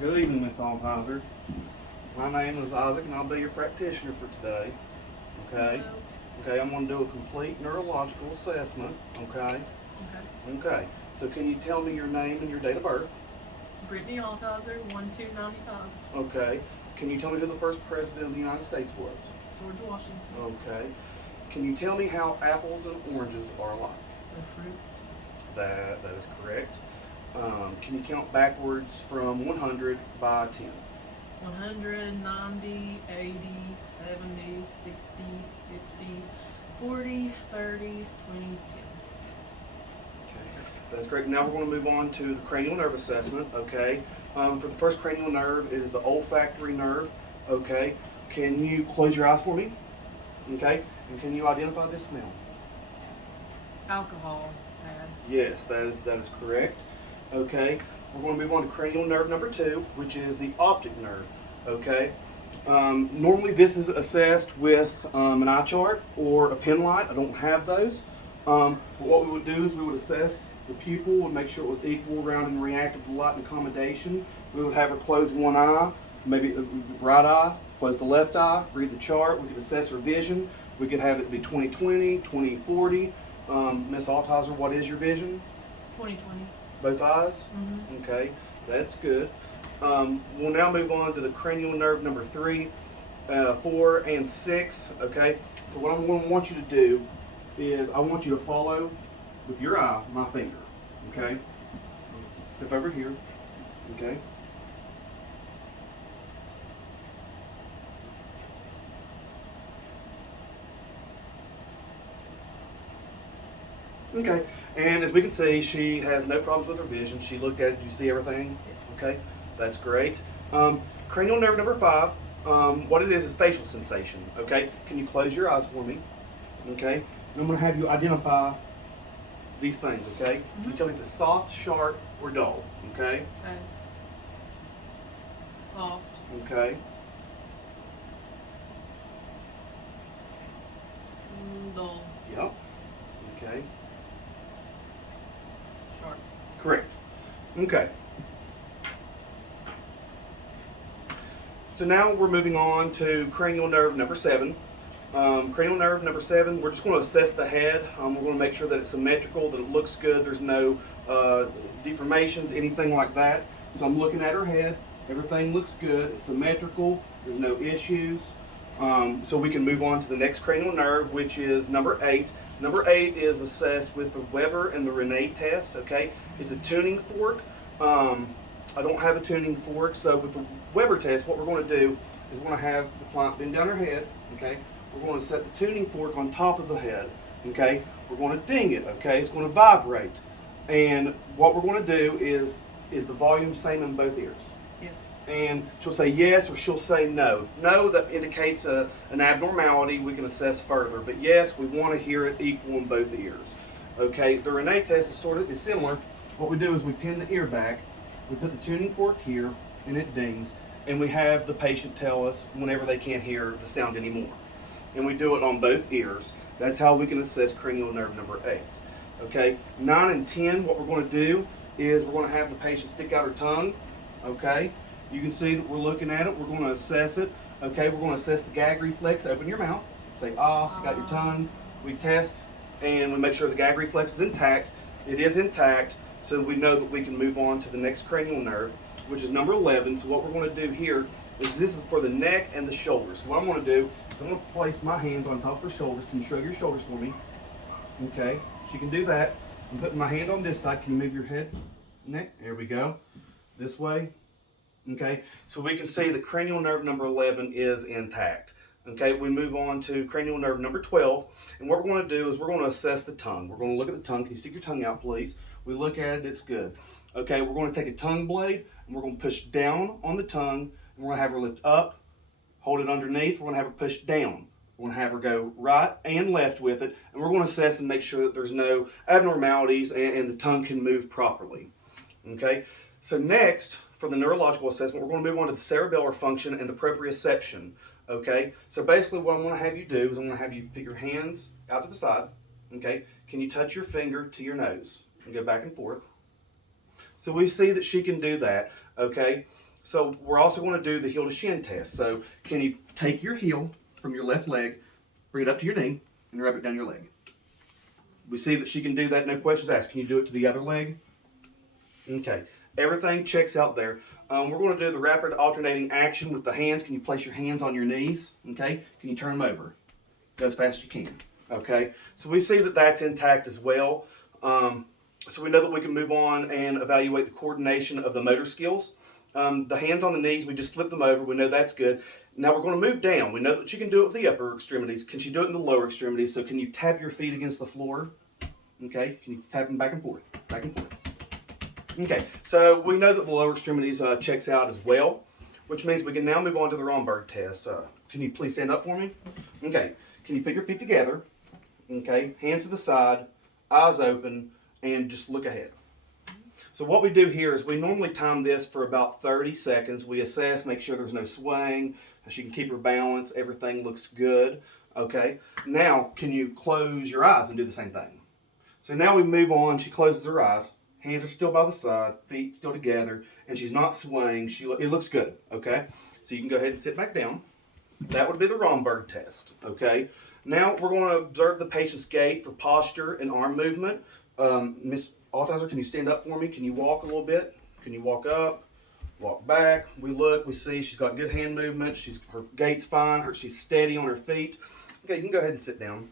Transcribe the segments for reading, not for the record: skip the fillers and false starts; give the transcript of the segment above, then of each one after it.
Good evening, Miss Altheiser. My name is Isaac, and I'll be your practitioner for today. Okay. Hello. Okay. I'm going to do a complete neurological assessment. Okay. Okay. Okay. So, can you tell me your name and your date of birth? Brittany Altizer, 1295. Okay. Can you tell me who the first president of the United States was? George Washington. Okay. Can you tell me how apples and oranges are alike? The fruits. That is correct. Can you count backwards from 100 by 10? 100, 90, 80, 70, 60, 50, 40, 30, 20, 10. Okay, that's great. Now we're going to move on to the cranial nerve assessment. Okay, for the first cranial nerve, it is the olfactory nerve. Okay, can you close your eyes for me? Okay, and can you identify this smell? Alcohol pad. Yes, that is correct. Okay, we're going to move on to cranial nerve number 2, which is the optic nerve. Okay, normally this is assessed with an eye chart or a pen light. I don't have those. But what we would do is we would assess the pupil and make sure it was equal, round, and reactive to light and accommodation. We would have her close one eye, maybe the right eye, close the left eye, read the chart. We could assess her vision. We could have it be 20/20, 20/40. Miss Altizer, what is your vision? 2020. Both eyes? Mm-hmm. Okay, that's good. We'll now move on to the cranial nerve number 3, 4, and 6. Okay, so what I'm going to want you to do is I want you to follow with your eye my finger. Okay, step over here. Okay. Okay, and as we can see, she has no problems with her vision. She looked at it. Did you see everything? Yes. Okay, that's great. Cranial nerve number 5. What it is facial sensation. Okay, can you close your eyes for me? Okay, and I'm going to have you identify these things. Okay, can you tell me if it's soft, sharp, or dull? Okay. Okay. Soft. Okay. Dull. Yep. Okay. Sharp. Correct. Okay. So now we're moving on to cranial nerve number 7. Cranial nerve number 7, we're just going to assess the head. We're going to make sure that it's symmetrical, that it looks good, there's no deformations, anything like that. So I'm looking at her head. Everything looks good. It's symmetrical. There's no issues. So we can move on to the next cranial nerve, which is number 8. Number 8 is assessed with the Weber and the Rene test. Okay, it's a tuning fork. I don't have a tuning fork, so with the Weber test, what we're going to do is we're going to have the client bend down her head. Okay, we're going to set the tuning fork on top of the head. Okay, we're going to ding it. Okay, it's going to vibrate, and what we're going to do is the volume same in both ears? Yes. And she'll say yes or she'll say no. No, that indicates an abnormality. We can assess further. But yes, we want to hear it equal in both ears. Okay, the Rene test is similar. What we do is we pin the ear back, we put the tuning fork here, and it dings. And we have the patient tell us whenever they can't hear the sound anymore. And we do it on both ears. That's how we can assess cranial nerve number 8. Okay, 9 and 10, what we're going to do is we're going to have the patient stick out her tongue. Okay. You can see that we're looking at it. We're going to assess it. Okay, we're going to assess the gag reflex. Open your mouth. Say ah, stick out your tongue. We test and we make sure the gag reflex is intact. It is intact, so we know that we can move on to the next cranial nerve, which is number 11. So what we're going to do here is this is for the neck and the shoulders. So what I'm going to do is I'm going to place my hands on top of her shoulders. Can you shrug your shoulders for me? Okay, she can do that. I'm putting my hand on this side. Can you move your head, neck? There we go. This way. Okay, so we can see that cranial nerve number 11 is intact. Okay, we move on to cranial nerve number 12, and what we're going to do is we're going to assess the tongue. We're going to look at the tongue. Can you stick your tongue out, please? We look at it, it's good. Okay, we're going to take a tongue blade, and we're going to push down on the tongue, and we're going to have her lift up, hold it underneath, we're going to have her push down. We're going to have her go right and left with it, and we're going to assess and make sure that there's no abnormalities and the tongue can move properly. Okay, so next, for the neurological assessment, we're going to move on to the cerebellar function and the proprioception. Okay, so basically what I'm going to have you do is I'm going to have you put your hands out to the side. Okay, can you touch your finger to your nose and go back and forth? So we see that she can do that. Okay, So we're also going to do the heel to shin test. So can you take your heel from your left leg, bring it up to your knee, and wrap it down your leg? We see that she can do that, no questions asked. Can you do it to the other leg? Okay, everything checks out there. We're going to do the rapid alternating action with the hands. Can you place your hands on your knees? Okay, can you turn them over? Go as fast as you can. Okay, so we see that that's intact as well. So we know that we can move on and evaluate the coordination of the motor skills. The hands on the knees, we just flip them over. We know that's good. Now we're going to move down. We know that she can do it with the upper extremities. Can she do it in the lower extremities? So can you tap your feet against the floor? Okay, can you tap them back and forth, back and forth? Okay, so we know that the lower extremities checks out as well, which means we can now move on to the Romberg test. Can you please stand up for me? Okay, can you put your feet together? Okay, hands to the side, eyes open, and just look ahead. So what we do here is we normally time this for about 30 seconds. We assess, make sure there's no swaying, she can keep her balance, everything looks good. Okay, now can you close your eyes and do the same thing? So now we move on, she closes her eyes, hands are still by the side, feet still together, and she's not swaying, it looks good, okay? So you can go ahead and sit back down. That would be the Romberg test, okay? Now we're going to observe the patient's gait for posture and arm movement. Miss Altizer, can you stand up for me? Can you walk a little bit? Can you walk up, walk back? We look, we see she's got good hand movement. Her gait's fine. She's steady on her feet. Okay, you can go ahead and sit down.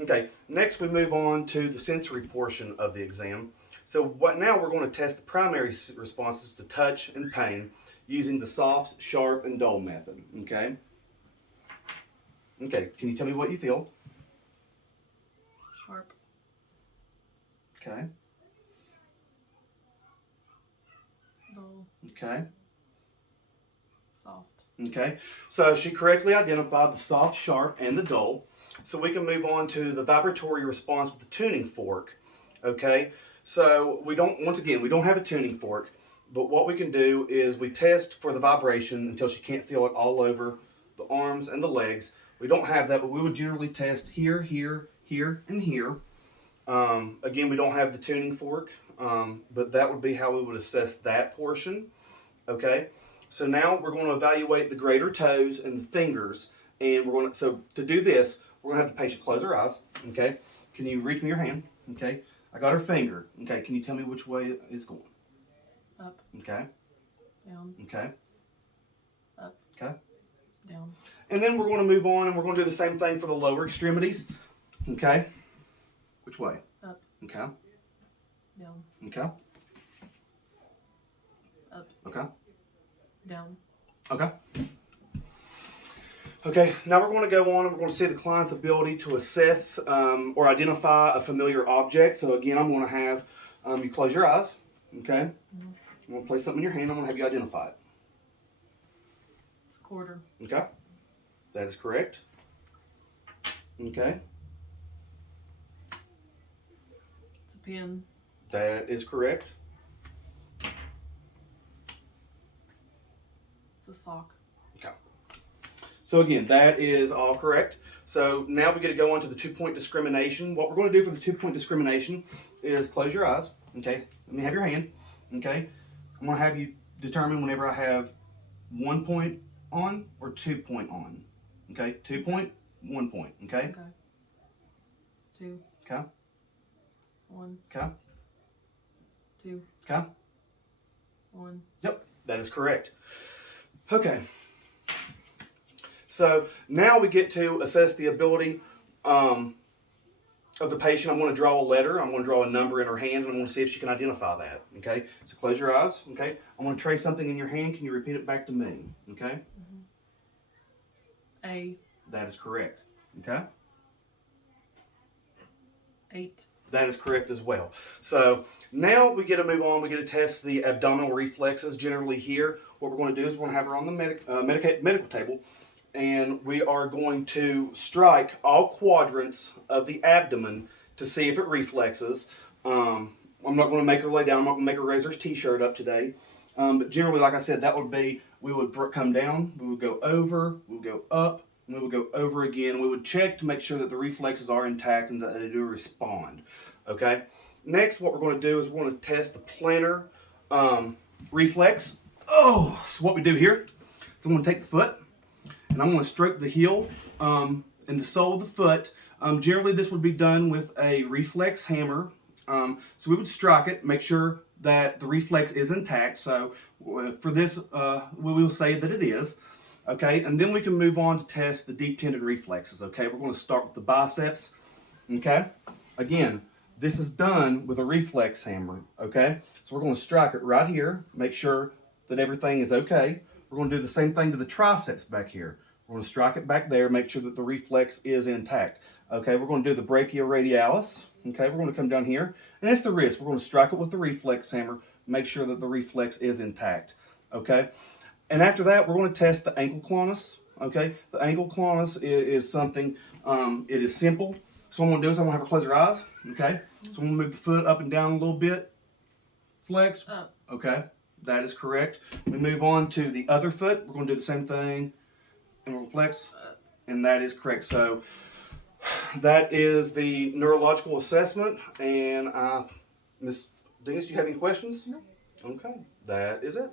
Okay, next we move on to the sensory portion of the exam. So now we're going to test the primary responses to touch and pain using the soft, sharp, and dull method. Okay. Okay, can you tell me what you feel? Sharp. Okay. Dull. Okay. Soft. Okay, so she correctly identified the soft, sharp, and the dull. So we can move on to the vibratory response with the tuning fork. Okay, so we don't have a tuning fork, but what we can do is we test for the vibration until she can't feel it all over the arms and the legs. We don't have that, but we would generally test here, here, here, and here. Again, we don't have the tuning fork, but that would be how we would assess that portion. Okay, so now we're going to evaluate the greater toes and the fingers, and so to do this, we're going to have the patient close her eyes. Okay, can you reach me your hand? Okay, I got her finger. Okay, can you tell me which way it's going? Up. Okay. Down. Okay. Up. Okay. Down. And then we're going to move on and we're going to do the same thing for the lower extremities. Okay. Which way? Up. Okay. Down. Okay. Up. Okay. Down. Okay. Okay, now we're going to go on and we're going to see the client's ability to assess or identify a familiar object. So again, I'm going to have you close your eyes. Okay. Mm-hmm. I'm going to place something in your hand. I'm going to have you identify it. It's a quarter. Okay. That is correct. Okay. It's a pin. That is correct. It's a sock. Okay. So again, that is all correct. So now we get to go on to the 2-point discrimination. What we're going to do for the 2-point discrimination is close your eyes. Okay. Let me have your hand. Okay. I'm going to have you determine whenever I have 1 point on or 2 point on. Okay. 2 point, 1 point. Okay. Okay. 2. Okay. 1. Okay. 2. Okay. 1. Yep. That is correct. Okay. So now we get to assess the ability of the patient. I'm going to draw a letter. I'm going to draw a number in her hand, and I'm going to see if she can identify that. Okay. So close your eyes. Okay. I'm going to trace something in your hand. Can you repeat it back to me? Okay. Mm-hmm. A. That is correct. Okay. 8. That is correct as well. So now we get to move on. We get to test the abdominal reflexes. Generally here, what we're going to do is we're going to have her on the medical table, and we are going to strike all quadrants of the abdomen to see if it reflexes. I'm not going to make her lay down. I'm not going to make her raise her t-shirt up today. But generally, like I said, that would be, we would come down, we would go over, we would go up, and we would go over again. We would check to make sure that the reflexes are intact and that they do respond. Okay. Next, what we're going to do is we're going to test the plantar reflex. Oh, so what we do here is I'm going to take the foot and I'm going to stroke the heel and the sole of the foot. Generally, this would be done with a reflex hammer. So we would strike it, make sure that the reflex is intact. So for this, we will say that it is. Okay, and then we can move on to test the deep tendon reflexes. Okay, we're going to start with the biceps. Okay, again, this is done with a reflex hammer. Okay, so we're going to strike it right here, make sure that everything is okay. We're going to do the same thing to the triceps back here. We're going to strike it back there, make sure that the reflex is intact. Okay, we're going to do the brachioradialis. Okay, we're going to come down here, and it's the wrist. We're going to strike it with the reflex hammer, make sure that the reflex is intact. Okay, and after that, we're going to test the ankle clonus. Okay, the ankle clonus is something, it is simple. So what I'm going to do is I'm going to have her close her eyes. Okay, so I'm going to move the foot up and down a little bit. Flex. Up. Okay, that is correct. We move on to the other foot. We're going to do the same thing, and we'll flex, and that is correct. So that is the neurological assessment. And Miss Dennis, do you have any questions? No. Okay, that is it.